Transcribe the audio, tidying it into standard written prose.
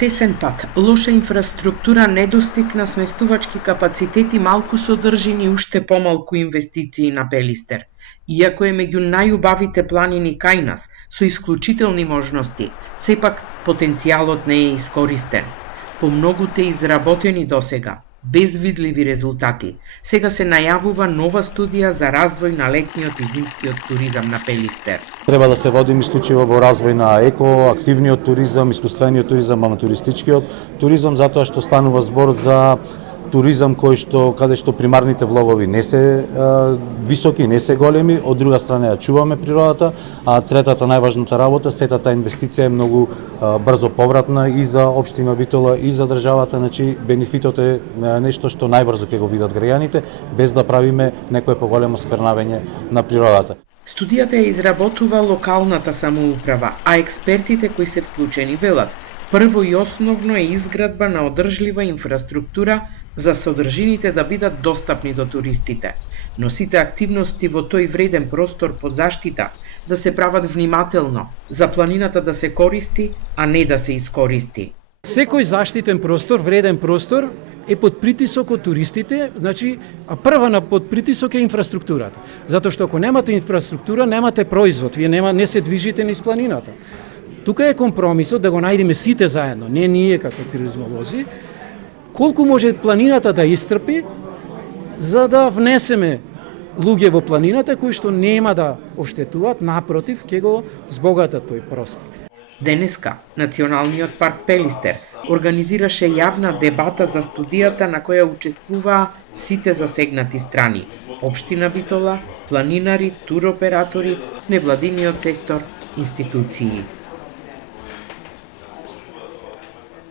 Тесен пат, лоша инфраструктура, недостиг на сместувачки капацитети, малку содржини и уште помалку инвестиции на Пелистер. Иако е меѓу најубавите планини кај нас, со исклучителни можности, сепак потенцијалот не е искористен. По многуте изработени досега, без видливи резултати, сега се најавува нова студија за развој на летниот и зимскиот туризам на Пелистер. Треба да се водим исклучиво во развој на еко, активниот туризам, искуствениот туризам, аматуристичкиот туризам, затоа што станува збор за туризам каде што примарните влогови не се високи, не се големи, од друга страна ја чуваме природата, а третата најважната работа, сета таа инвестиција е многу брзо повратна и за општина Битола и за државата, значи бенефитот е нешто што најбрзо ќе го видат граѓаните, без да правиме некое поголемо сквернавење на природата. Студијата ја изработува локалната самоуправа, а експертите кои се вклучени велат: прво и основно е изградба на одржлива инфраструктура за содржините да бидат достапни до туристите. Но сите активности во тој вреден простор под заштита да се прават внимателно, за планината да се користи, а не да се искористи. Секој заштитен простор, вреден простор, е под притисок од туристите, значи, а прва под притисок е инфраструктурата. Затоа што ако немате инфраструктура, немате производ, вие не се движите низ планината. Тука е компромисот да го најдеме сите заедно, не ние како туризмолози, колку може планината да истрпи, за да внесеме луѓе во планината кои што нема да оштетуваат, напротив, ќе го збогатат тој простор. Денеска, Националниот парк Пелистер организираше јавна дебата за студијата на која учествуваа сите засегнати страни: општина Битола, планинари, туроператори, невладиниот сектор, институции.